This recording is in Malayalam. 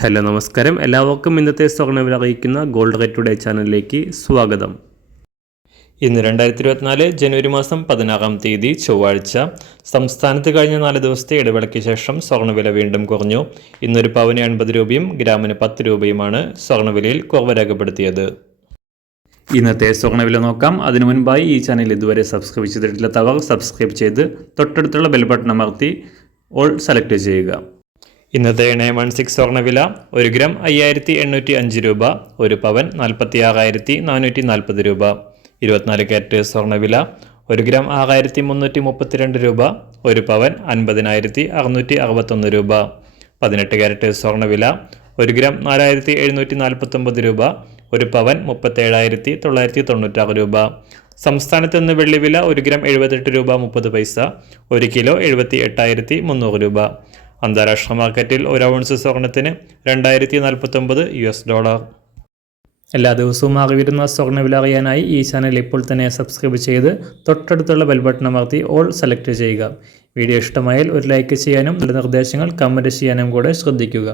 ഹലോ നമസ്കാരം, എല്ലാവർക്കും ഇന്നത്തെ സ്വർണ്ണവില അറിയിക്കുന്ന ഗോൾഡ് റേറ്റ് ടുഡേ ചാനലിലേക്ക് സ്വാഗതം. ഇന്ന് 2024 ജനുവരി മാസം 16-ാം തീയതി ചൊവ്വാഴ്ച. സംസ്ഥാനത്ത് കഴിഞ്ഞ 4 ദിവസത്തെ ഇടവേളയ്ക്ക് ശേഷം സ്വർണ്ണവില വീണ്ടും കുറഞ്ഞു. ഇന്നൊരു പവന് 80 രൂപയും ഗ്രാമിന് 10 രൂപയുമാണ് സ്വർണ്ണവിലയിൽ കുറവ് രേഖപ്പെടുത്തിയത്. ഇന്നത്തെ സ്വർണ്ണവില നോക്കാം. അതിനു മുൻപായി ഈ ചാനൽ ഇതുവരെ സബ്സ്ക്രൈബ് ചെയ്തിട്ടില്ലാത്തവർ സബ്സ്ക്രൈബ് ചെയ്ത് തൊട്ടടുത്തുള്ള ബെൽ ബട്ടൺ അമർത്തി ഓൾ സെലക്ട് ചെയ്യുക. ഇന്നത്തെ 916 സ്വർണ്ണവില 1 ഗ്രാം 5805 രൂപ, 1 പവൻ 46,440 രൂപ. 24 കാരറ്റ് സ്വർണ്ണവില 1 ഗ്രാം 6332 രൂപ, 1 പവൻ 50,661 രൂപ. 18 കാരറ്റ് സ്വർണ്ണവില 1 ഗ്രാം 4749 രൂപ, 1 പവൻ 37,996 രൂപ. സംസ്ഥാനത്ത് നിന്ന് വെള്ളിവില 1 ഗ്രാം 78 രൂപ 30 പൈസ, 1 കിലോ 78,300 രൂപ. അന്താരാഷ്ട്ര മാർക്കറ്റിൽ 1 ഔൺസ് സ്വർണത്തിന് $2049. എല്ലാ ദിവസവും മാറി വരുന്ന സ്വർണ്ണവില അറിയാനായി ഈ ചാനൽ ഇപ്പോൾ തന്നെ സബ്സ്ക്രൈബ് ചെയ്ത് തൊട്ടടുത്തുള്ള ബെൽ ബട്ടൺ അമർത്തി ഓൾ സെലക്ട് ചെയ്യുക. വീഡിയോ ഇഷ്ടമായാൽ ഒരു ലൈക്ക് ചെയ്യാനും നല്ല നിർദ്ദേശങ്ങൾ കമൻറ്റ് ചെയ്യാനും കൂടെ ശ്രദ്ധിക്കുക.